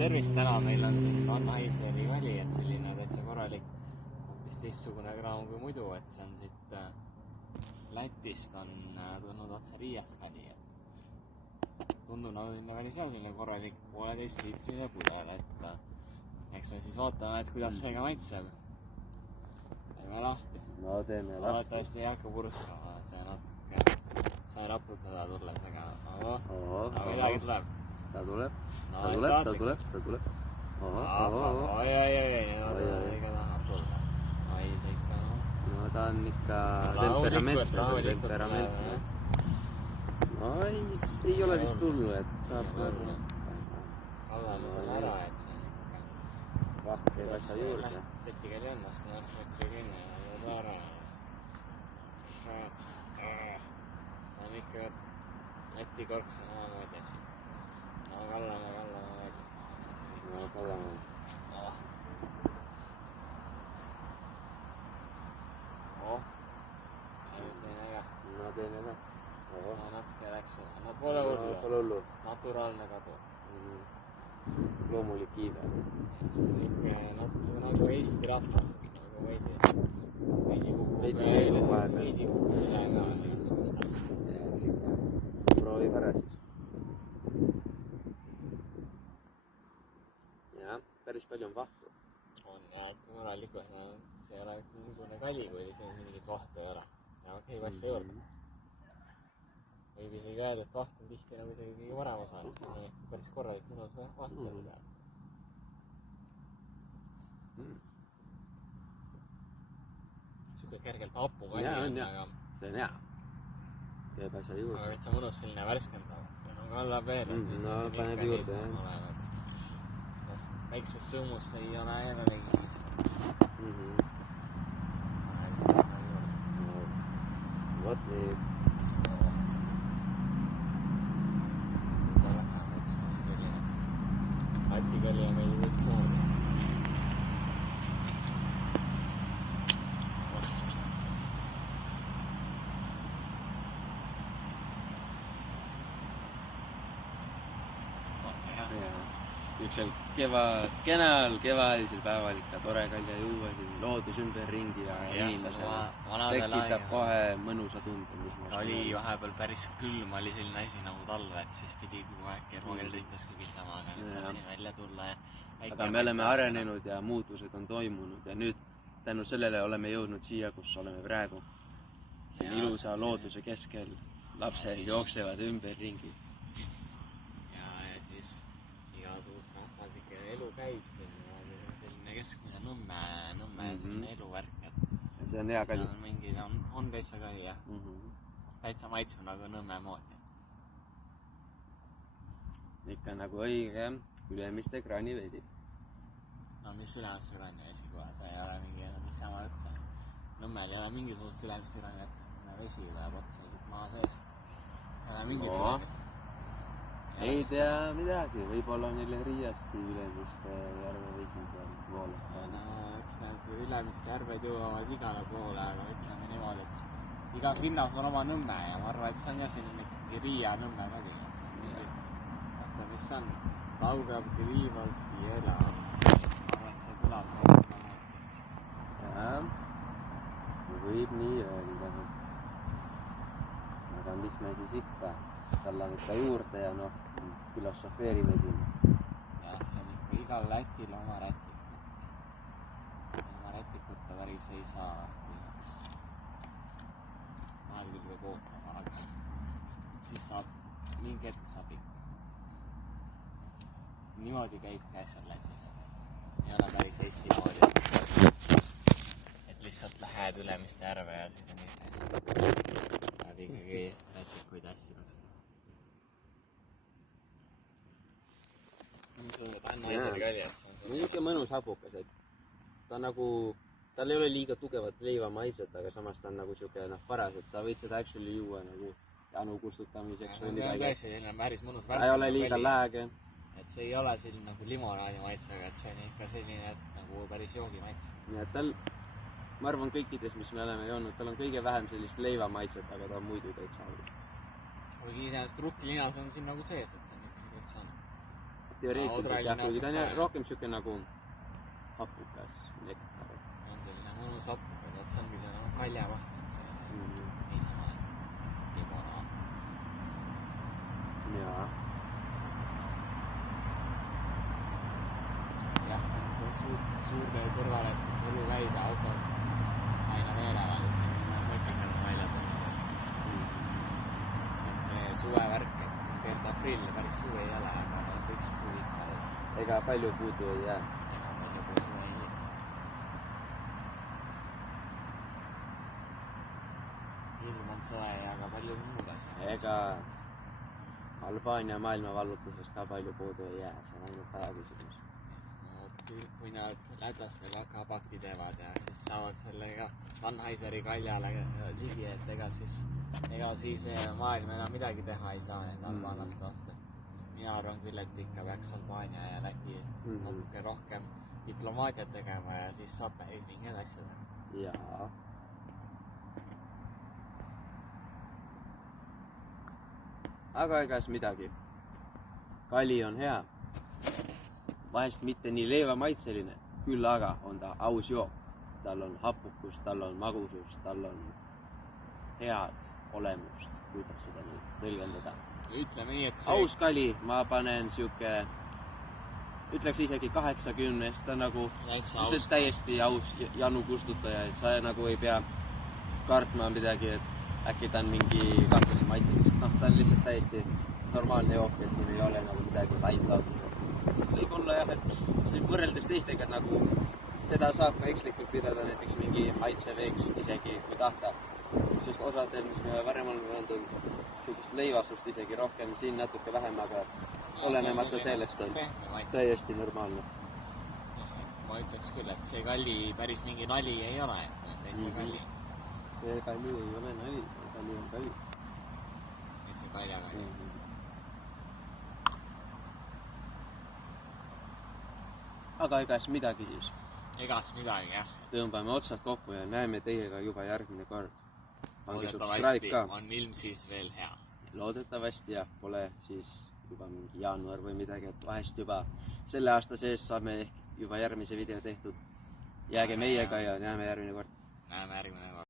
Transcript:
Tervist täna, meil on siin Anhaiseri vali, et selline täitsa korralik, hoopis teistsugune kraam kui muidu, et see on siit Lätist on tulnud otse Riiast kali. Tundub nagu selline korralik 1,5-liitrine pudel, et eks me siis vaatame, et kuidas see ka maitseb. Teeme lahti. No teeme lahti. Loodetavasti ei hakka purskama, see natuke sai raputada tulles, aga midagi tuleb. Ta tuleb. Oi, ega tahab tulla. Oi, see ikka No ta on ikka temperament. No ei ole vist hullu, et saab Allame selle ära, et see on ikka vaht teeb asja juurde. Tetikali ennast, et see kinni ja ära. See on ikka Läti korks on omamoodi asi. No kallame välja. No kallame. No teeme ka. No natuke läks. No pole hullu. Naturaalne kadu. Loomulik iive. Siuke nagu Eesti rahvas, nagu veidi kukub üle ka niisugust asja. Proovib ära siis. Jah, päris palju on vahtu. On ja korralikult, see ei ole niisugune kali, kui see mingit vahtu ei ole. Ja okei, asja juurde. Võib isegi öelda, et vaht on tihti nagu isegi kõige parem osa, et see on päris korralik mõnus vaht selle peal. Siuke kergelt hapu kali on, aga... See on hea. Teeb asja juurde. Aga et see mõnus selline värskendav. No kallab veel, et no paneb juurde, jah. Väikses sõmmus ei ole jällegi niisugust. Vot nii. Läti kali on meid teistmoodi. Niisel kenal kevadisel päeval ikka tore kalja juua siin loodus ümberringi ja inimese tekitab kohe mõnusa tunde. Oli vahepeal päris külm, oli selline asi nagu talve, et siis pidi kogu aeg kervakellrites kükitama, aga nüüd saab siin välja tulla ja... Aga me oleme arenenud ja muutused on toimunud ja nüüd tänu sellele oleme jõudnud siia, kus oleme praegu. Siin ilusa looduse keskel lapsed jooksevad ümberringi. Elu käib selline keskmine Nõmme selline eluvärk, et see on hea kali. On täitsa kali, jah. Täitsa maitseb nagu Nõmme moodi. Ikka nagu õige Ülemiste kraani veidi. No mis Ülemiste kraani vesi kohe, see ei ole mingi, mis sama üldse. Nõmmel ei ole mingisugust Ülemiste kraani vesi tuleb otsa siit maa seest. Ei ole mingit Ülemist. Ei tea midagi, võib-olla neile Riiasti Ülemiste järve vesi seal poole. No eks need Ülemiste järved jõuavad igale poole, aga ütleme niimoodi, et igas linnas on oma Nõmme ja ma arvan, et see on jah selline ikkagi Riia Nõmme kali. See on mingi, vaata mis on, laugab Kriivas Jela. Ma arvan, et see kõlab nagu jah, võib nii öelda. Aga mis me siis ikka? Sallame ikka juurde ja noh, filosofeerime siin. Jah, see on ikka igal Lätil oma rätikut. Oma rätikuta päris ei saa põhjaks. Vahel küll võib ootama, aga siis saab, mingi hetk saab ikka. Niimoodi käibki asjad Lätis, et ei ole päris Eesti moodi. Et lihtsalt lähed Ülemiste järve ja siis on kõik hästi. Läheb ikkagi rätikuid asju osta. Niisugune mõnus hapukas, et ta nagu, tal ei ole liiga tugevat leivamaitset, aga samas ta on nagu siuke paras, et sa võid seda actually juua nagu janu kustutamiseks või midagi. Ta ei ole liiga lääge. Et see ei ole selline nagu limonaadi maitsega, et see on ikka selline nagu päris joogi maitse. Nii et tal, ma arvan kõikides, mis me oleme joonud, tal on kõige vähem sellist leivamaitset, aga ta on muidu täitsa halb. Kuigi iseenesest rukkilinas on siin nagu sees, et see on ikkagi täitsa on. teoreetiliselt jah, kuigi ta on rohkem siuke nagu hapukas nektar. On selline mõnus hapukas, et see ongi see nagu kaljavaht, et see niisama libana. Jaa. Jah, see on suur töö kõrval, et õlu käib ja auto aina veelavad ja see on mõtlikad on välja tulnud, et see on see suvevärk, et teelt aprill päris suvi ei ole, aga võiks suvi ikka olla. Ega palju puudu ei jää. Ega palju puudu ei jää. Ilm on soe ja ka palju muud asja. Ega Albaania maailmavallutusest ka palju puudu ei jää, see on ainult aja küsimus. Kui nad lätlastel pakti teevad ja siis saavad sellega Sennheiseri kaljale ligi, et ega siis maailm enam midagi teha ei saa need albaanlaste vastu. Mina arvan küll, et ikka peaks Albaania ja Läti natuke rohkem diplomaatiat tegema ja siis saab päris mingid asja teha. Jaa. Aga egas midagi. Kali on hea. Vahest mitte nii leevamaitseline, küll aga on ta aus jook. Tal on hapukus, tal on magusus, tal on head olemust, kuidas seda nüüd tõlgendada. Ütleme nii, et see... Aus kali, ma panen siuke, ütleks isegi 80, ta nagu täiesti aus janu kustutaja, et sa nagu ei pea kartma midagi, et äkki ta on mingi kahtlase maitsemist. Noh, ta on lihtsalt täiesti normaalne jook, et siin ei ole nagu midagi taimda otseselt. Võib-olla jah, et siin võrreldes teistega nagu teda saab ka ekslikult pidada näiteks mingi maitseveeks isegi, kui tahta. Sest osadel, mis me varem oleme öelnud, siukest leivasust isegi rohkem, siin natuke vähem, aga olenemata sellest on täiesti normaalne. Ma ütleks küll, et see kalli päris mingi nali ei ole, et on täitsa kalli. See kalli ei ole nali, see kalli on kalli. Täitsa kaljakalli. Aga egas midagi siis. Egas midagi, jah. Tõmbame otsad kokku ja näeme teiega juba järgmine kord. Loodetavasti on ilm siis veel hea. Loodetavasti jah, pole siis juba mingi jaanuar või midagi, et vahest juba selle aasta sees saame ehk juba järgmise video tehtud. Jääge meiega ja näeme järgmine kord. Näeme järgmine kord.